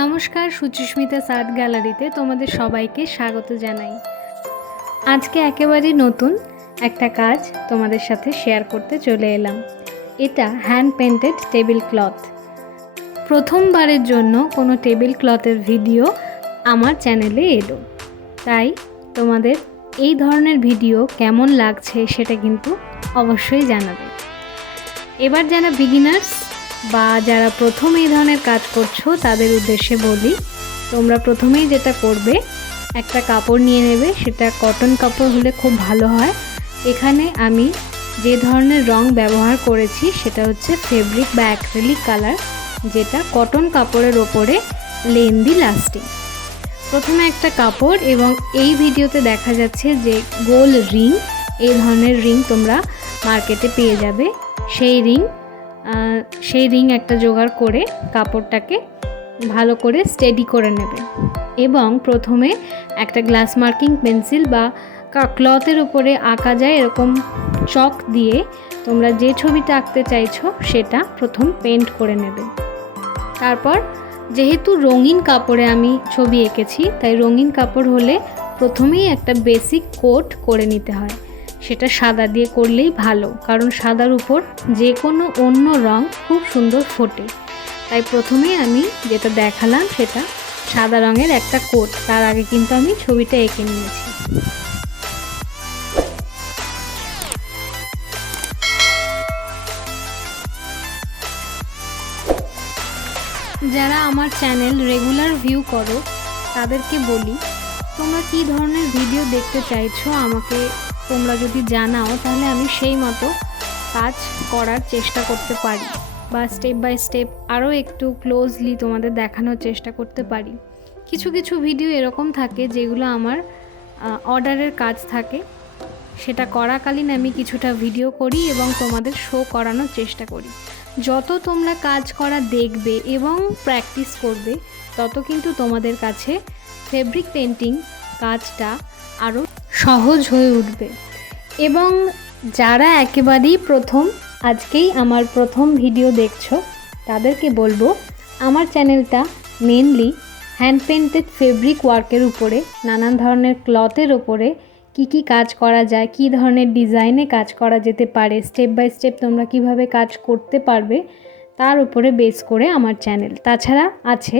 নমস্কার, সুচিস্মিতাস আর্ট গ্যালারিতে তোমাদের সবাইকে স্বাগত জানাই। আজকে একেবারেই নতুন একটা কাজ তোমাদের সাথে শেয়ার করতে চলে এলাম। এটা হ্যান্ড পেন্টেড টেবিল ক্লথ। প্রথমবারের জন্য কোনো টেবিল ক্লথের ভিডিও আমার চ্যানেলে এলো, তাই তোমাদের এই ধরনের ভিডিও কেমন লাগছে সেটা কিন্তু অবশ্যই জানাবে। এবার যারা বিগিনার্স বা যারা প্রথম এই ধরনের কাজ করছো তাদের উদ্দেশ্যে বলি, তোমরা প্রথমেই যেটা করবে, একটা কাপড় নিয়ে নেবে, সেটা কটন কাপড় হলে খুব ভালো হয়। এখানে আমি যে ধরনের রং ব্যবহার করেছি সেটা হচ্ছে ফেব্রিক বা অ্যাক্রিলিক কালার, যেটা কটন কাপড়ের ওপরে লেন্দি লাস্টিং। প্রথমে একটা কাপড়, এবং এই ভিডিওতে দেখা যাচ্ছে যে গোল রিং, এই ধরনের রিং তোমরা মার্কেটে পেয়ে যাবে। সেই রিং একটা জোগাড় করে কাপড়টাকে ভালো করে স্টেডি করে নেবে, এবং প্রথমে একটা গ্লাস মার্কিং পেন্সিল বা ক্লথের উপরে আঁকা যায় এরকম চক দিয়ে তোমরা যে ছবিটা আঁকতে চাইছো সেটা প্রথম পেন্ট করে নেবে। তারপর যেহেতু রঙিন কাপড়ে আমি ছবি এঁকেছি, তাই রঙিন কাপড় হলে প্রথমেই একটা বেসিক কোট করে নিতে হয়। সেটা সাদা দিয়ে করলেই ভালো, কারণ সাদার উপর যে কোনো অন্য রং খুব সুন্দর ফোটে। তাই প্রথমেই আমি যেটা দেখালাম সেটা সাদা রঙের একটা কোট। তার আগে কিন্তু আমি ছবিটা এঁকে নিয়েছি। যারা আমার চ্যানেল রেগুলার ভিউ করো তাদেরকে বলি, তোমরা কী ধরনের ভিডিও দেখতে চাইছো আমাকে তোমরা যদি জানাও, তাহলে আমি সেই মতো কাজ করার চেষ্টা করতে পারি, বা স্টেপ বাই স্টেপ আরও একটু ক্লোজলি তোমাদের দেখানোর চেষ্টা করতে পারি। কিছু কিছু ভিডিও এরকম থাকে যেগুলো আমার অর্ডারের কাজ থাকে, সেটা করাকালীন আমি কিছুটা ভিডিও করি এবং তোমাদের শো করানোর চেষ্টা করি। যত তোমরা কাজ করা দেখবে এবং প্র্যাকটিস করবে, তত কিন্তু তোমাদের কাছে ফেব্রিক পেন্টিং কাজটা আরও সহজ হয়ে উঠবে। এবং যারা একেবারেই আজকেই আমার প্রথম ভিডিও দেখছো, তাদেরকে বলবো, আমার চ্যানেলটা মেনলি হ্যান্ড পেন্টেড ফেব্রিক ওয়ার্কের উপরে, নানান ধরনের ক্লথের উপরে কি কি কাজ করা যায়, কি ধরনের ডিজাইনে কাজ করা যেতে পারে, স্টেপ বাই স্টেপ তোমরা কিভাবে কাজ করতে পারবে, তার উপরে বেস করে আমার চ্যানেল। তাছাড়া আছে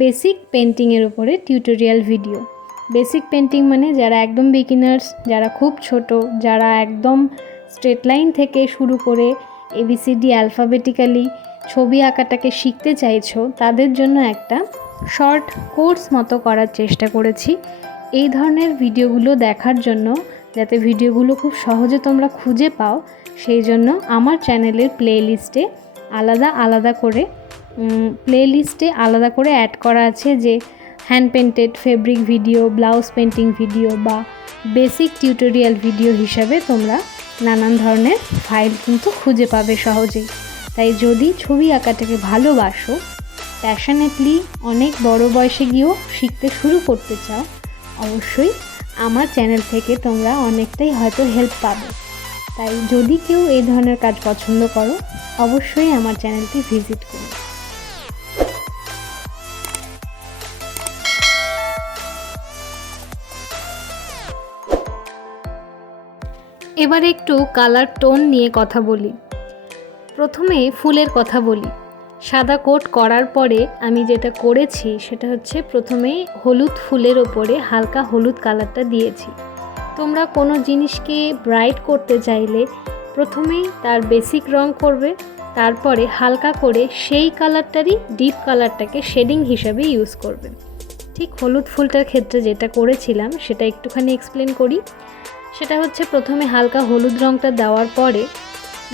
বেসিক পেন্টিংয়ের উপরে টিউটোরিয়াল ভিডিও। বেসিক পেন্টিং মানে যারা একদম বিগিনার্স, যারা খুব ছোট, যারা একদম স্ট্রেট লাইন থেকে শুরু করে ABCD অ্যালফাবেটিক্যালি ছবি আঁকাটাকে শিখতে চাইছো, তাদের জন্য একটা শর্ট কোর্স মতো করার চেষ্টা করেছি। এই ধরনের ভিডিওগুলো দেখার জন্য, যাতে ভিডিওগুলো খুব সহজে তোমরা খুঁজে পাও, সেই জন্য আমার চ্যানেলের প্লেলিস্টে আলাদা করে অ্যাড করা আছে যে hand painted fabric video, blouse painting video বা বেসিক টিউটোরিয়াল ভিডিও হিসাবে তোমরা নানান ধরনের ফাইল কিন্তু খুঁজে পাবে সহজেই। তাই যদি ছবি আঁকাটাকে ভালোবাসো, প্যাশনেটলি অনেক বড় বয়সে গিয়েও শিখতে শুরু করতে চাও, অবশ্যই আমার চ্যানেল থেকে তোমরা অনেকটাই হয়তো হেল্প পাবে। তাই যদি কেউ এই ধরনের কাজ পছন্দ করো, অবশ্যই আমার চ্যানেলটি ভিজিট করো। এবার একটু কালার টোন নিয়ে কথা বলি। প্রথমে ফুলের কথা বলি। সাদা কোট করার পরে আমি যেটা করেছি সেটা হচ্ছে, প্রথমে হলুদ ফুলের ওপরে হালকা হলুদ কালারটা দিয়েছি। তোমরা কোনো জিনিসকে ব্রাইট করতে চাইলে প্রথমেই তার বেসিক রং করবে, তারপরে হালকা করে সেই কালারটারই ডিপ কালারটাকে শেডিং হিসাবে ইউজ করবে। ঠিক হলুদ ফুলটার ক্ষেত্রে যেটা করেছিলাম সেটা একটুখানি এক্সপ্লেন করি। সেটা হচ্ছে, প্রথমে হালকা হলুদ রঙটা দেওয়ার পরে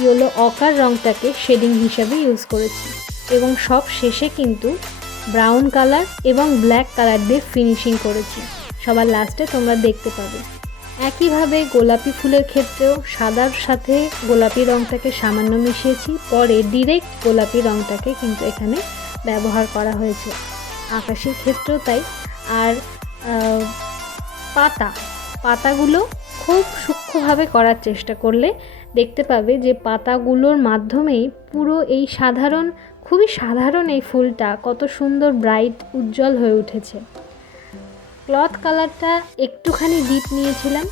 ইয়েলো অকার রঙটাকে শেডিং হিসাবে ইউজ করেছি, এবং সব শেষে কিন্তু ব্রাউন কালার এবং ব্ল্যাক কালার দিয়ে ফিনিশিং করেছি। সবার লাস্টে তোমরা দেখতে পাবে। একইভাবে গোলাপি ফুলের ক্ষেত্রেও সাদার সাথে গোলাপি রঙটাকে সামান্য মিশিয়েছি, পরে ডিরেক্ট গোলাপি রঙটাকে কিন্তু এখানে ব্যবহার করা হয়েছে। আকাশের ক্ষেত্রেও তাই। আর পাতাগুলো খুব সূক্ষ্মভাবে করার চেষ্টা করলে দেখতে পাবে যে পাতাগুলোর মাধ্যমেই পুরো এই খুবই সাধারণ এই ফুলটা কত সুন্দর ব্রাইট উজ্জ্বল হয়ে উঠেছে। ক্লথ কালারটা একটুখানি ডিপ নিয়েছিলাম,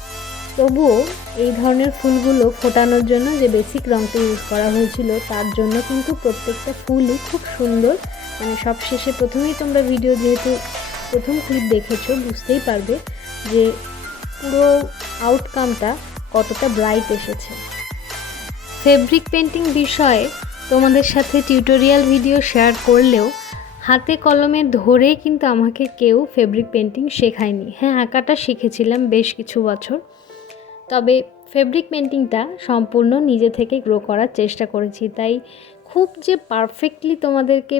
তবুও এই ধরনের ফুলগুলো ফোটানোর জন্য যে বেসিক রঙটা ইউজ করা হয়েছিল তার জন্য কিন্তু প্রত্যেকটা ফুলই খুব সুন্দর। মানে সব শেষে প্রথমেই তোমরা ভিডিও যেহেতু প্রথম ক্লিপ দেখেছো বুঝতেই পারবে যে পুরো আউটকামটা কতটা ব্রাইট এসেছে। ফেব্রিক পেন্টিং বিষয়ে তোমাদের সাথে টিউটোরিয়াল ভিডিও শেয়ার করলেও হাতে কলমে ধরে কিন্তু আমাকে কেউ ফেব্রিক পেন্টিং শেখায়নি। হ্যাঁ, আঁকাটা শিখেছিলাম বেশ কিছু বছর, তবে ফেব্রিক পেন্টিংটা সম্পূর্ণ নিজে থেকে গ্রো করার চেষ্টা করেছি। তাই খুব যে পারফেক্টলি তোমাদেরকে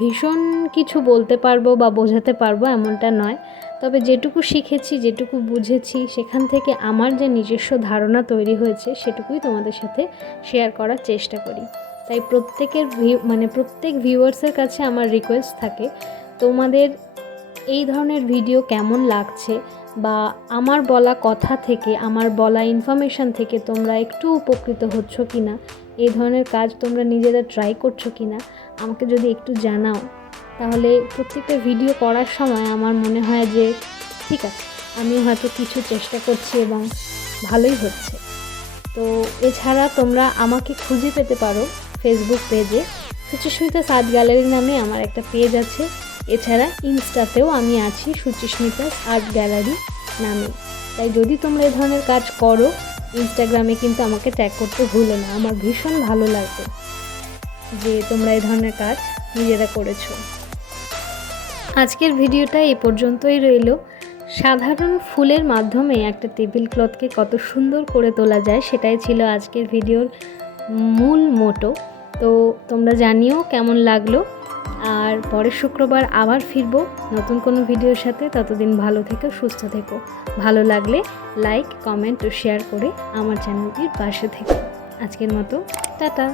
ভীষণ কিছু বলতে পারবো বা বোঝাতে পারবো এমনটা নয়, তবে যেটুকু শিখেছি, যেটুকু বুঝেছি, সেখান থেকে আমার যে নিজস্ব ধারণা তৈরি হয়েছে সেটুকুই তোমাদের সাথে শেয়ার করার চেষ্টা করি। তাই প্রত্যেক ভিউয়ার্সের কাছে আমার রিকোয়েস্ট থাকে, তোমাদের এই ধরনের ভিডিও কেমন লাগছে বা আমার বলা কথা থেকে, আমার বলা ইনফরমেশান থেকে তোমরা একটু উপকৃত হচ্ছ কি না, এই ধরনের কাজ তোমরা নিজেরা ট্রাই করছো কি না আমাকে যদি একটু জানাও, তাহলে প্রত্যেকটা ভিডিও করার সময় আমার মনে হয় যে ঠিক আছে, আমি হয়তো কিছু চেষ্টা করছি এবং ভালোই হচ্ছে। তো এছাড়া তোমরা আমাকে খুঁজে পেতে পারো ফেসবুক পেজে, সুচিস্মিতাস আর্ট গ্যালারি নামে আমার একটা পেজ আছে। এছাড়া ইনস্টাতেও আমি আছি সুচিস্মিতাস আর্ট গ্যালারি নামে। তাই যদি তোমরা এই ধরনের কাজ করো ইনস্টাগ্রামে কিন্তু আমাকে ট্যাগ করতে ভুলো না, আমার ভীষণ ভালো লাগবে যে তোমরা এই ধরনের কাজ নিজেরা করেছো। আজকের ভিডিওটা এ পর্যন্তই রইল। সাধারণ ফুলের মাধ্যমে একটা টেবিল ক্লথকে কত সুন্দর করে তোলা যায় সেটাই ছিল আজকের ভিডিওর মূল মোটো। তো তোমরা জানিও কেমন লাগলো, আর পরের শুক্রবার আবার ফিরবো নতুন কোনো ভিডিওর সাথে। ততদিন ভালো থেকো, সুস্থ থেকো। ভালো লাগলে লাইক, কমেন্ট ও শেয়ার করে আমার চ্যানেলটির পাশে থেকো। আজকের মতো টাটা।